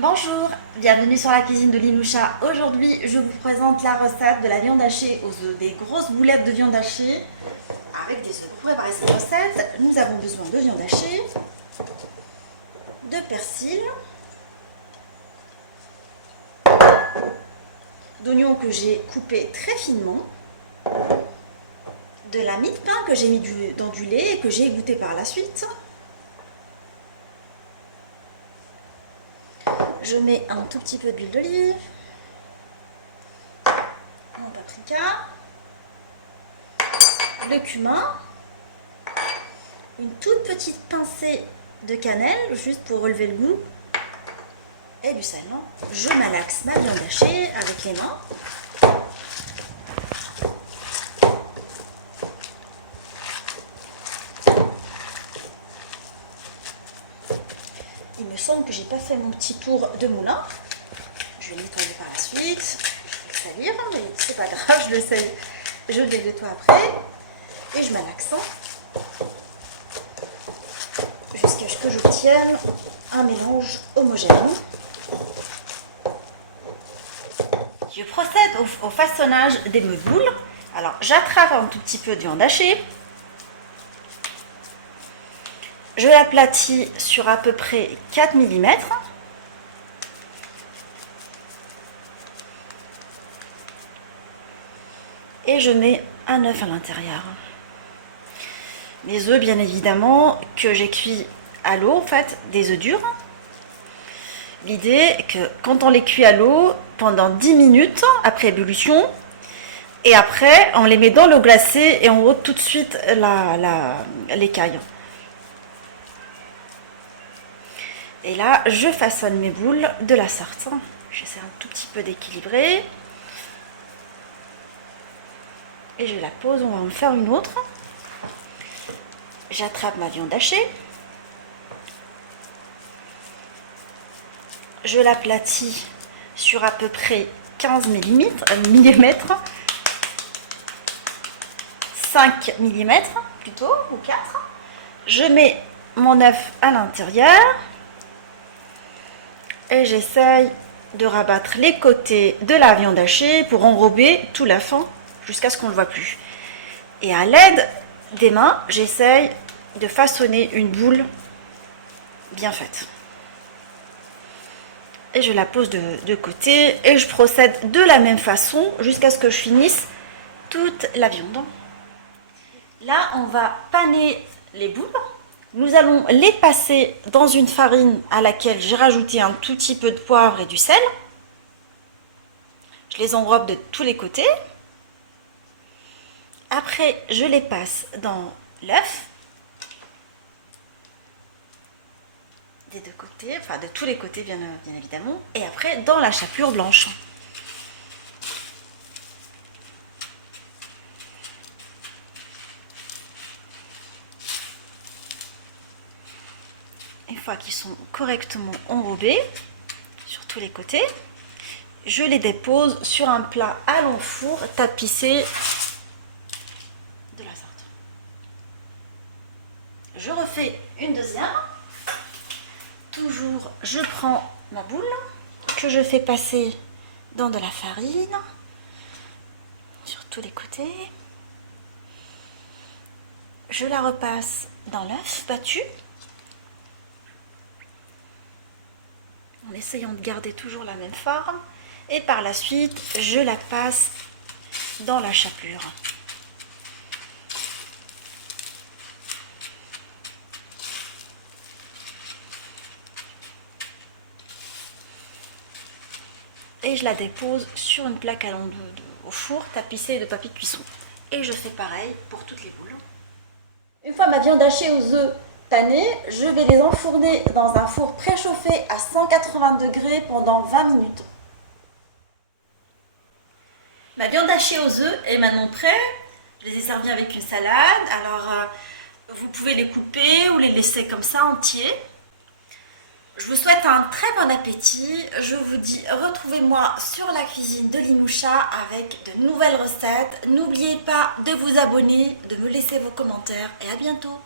Bonjour, bienvenue sur la cuisine de Linoucha. Aujourd'hui, je vous présente la recette de la viande hachée aux œufs, des grosses boulettes de viande hachée avec des œufs. Pour préparer cette recette, nous avons besoin de viande hachée, de persil, d'oignons que j'ai coupés très finement, de la mie de pain que j'ai mis dans du lait et que j'ai égoutté par la suite. Je mets un tout petit peu d'huile d'olive, un paprika, le cumin, une toute petite pincée de cannelle, juste pour relever le goût, et du sel. Je malaxe ma viande hachée avec les mains. Il me semble que j'ai pas fait mon petit tour de moulin. Je vais le nettoyer par la suite. Je vais le salir, mais c'est pas grave, je le sale. Je le nettoie après. Et je malaxe jusqu'à ce que j'obtienne un mélange homogène. Je procède au façonnage des meules. Alors, j'attrape un tout petit peu de viande hachée. Je l'aplatis sur à peu près 4 mm. Et je mets un œuf à l'intérieur. Mes œufs, bien évidemment, que j'ai cuits à l'eau, en fait, des œufs durs. L'idée est que quand on les cuit à l'eau, pendant 10 minutes après ébullition, et après, on les met dans l'eau glacée et on ôte tout de suite l'écaille. Et là, je façonne mes boules de la sorte. J'essaie un tout petit peu d'équilibrer. Et je la pose, on va en faire une autre. J'attrape ma viande hachée. Je l'aplatis sur à peu près 15 mm, 5 mm plutôt, ou 4. Je mets mon œuf à l'intérieur. Et j'essaye de rabattre les côtés de la viande hachée pour enrober tout la fin jusqu'à ce qu'on ne le voit plus. Et à l'aide des mains, j'essaye de façonner une boule bien faite. Et je la pose de côté et je procède de la même façon jusqu'à ce que je finisse toute la viande. Là, on va paner les boules. Nous allons les passer dans une farine à laquelle j'ai rajouté un tout petit peu de poivre et du sel. Je les enrobe de tous les côtés. Après, je les passe dans l'œuf. Des deux côtés, enfin de tous les côtés bien évidemment. Et après, dans la chapelure blanche. Une fois qu'ils sont correctement enrobés sur tous les côtés, je les dépose sur un plat à long four tapissé de la sorte. Je refais une deuxième. Toujours, je prends ma boule que je fais passer dans de la farine sur tous les côtés. Je la repasse dans l'œuf battu, en essayant de garder toujours la même forme, et par la suite je la passe dans la chapelure. Et je la dépose sur une plaque au four tapissée de papier de cuisson. Et je fais pareil pour toutes les boules. Une fois ma viande hachée aux œufs panés, je vais les enfourner dans un four préchauffé à 180 degrés pendant 20 minutes. Ma viande hachée aux œufs est maintenant prête. Je les ai servis avec une salade. Alors, vous pouvez les couper ou les laisser comme ça entiers. Je vous souhaite un très bon appétit. Je vous dis retrouvez-moi sur la cuisine de Linoucha avec de nouvelles recettes. N'oubliez pas de vous abonner, de me laisser vos commentaires et à bientôt.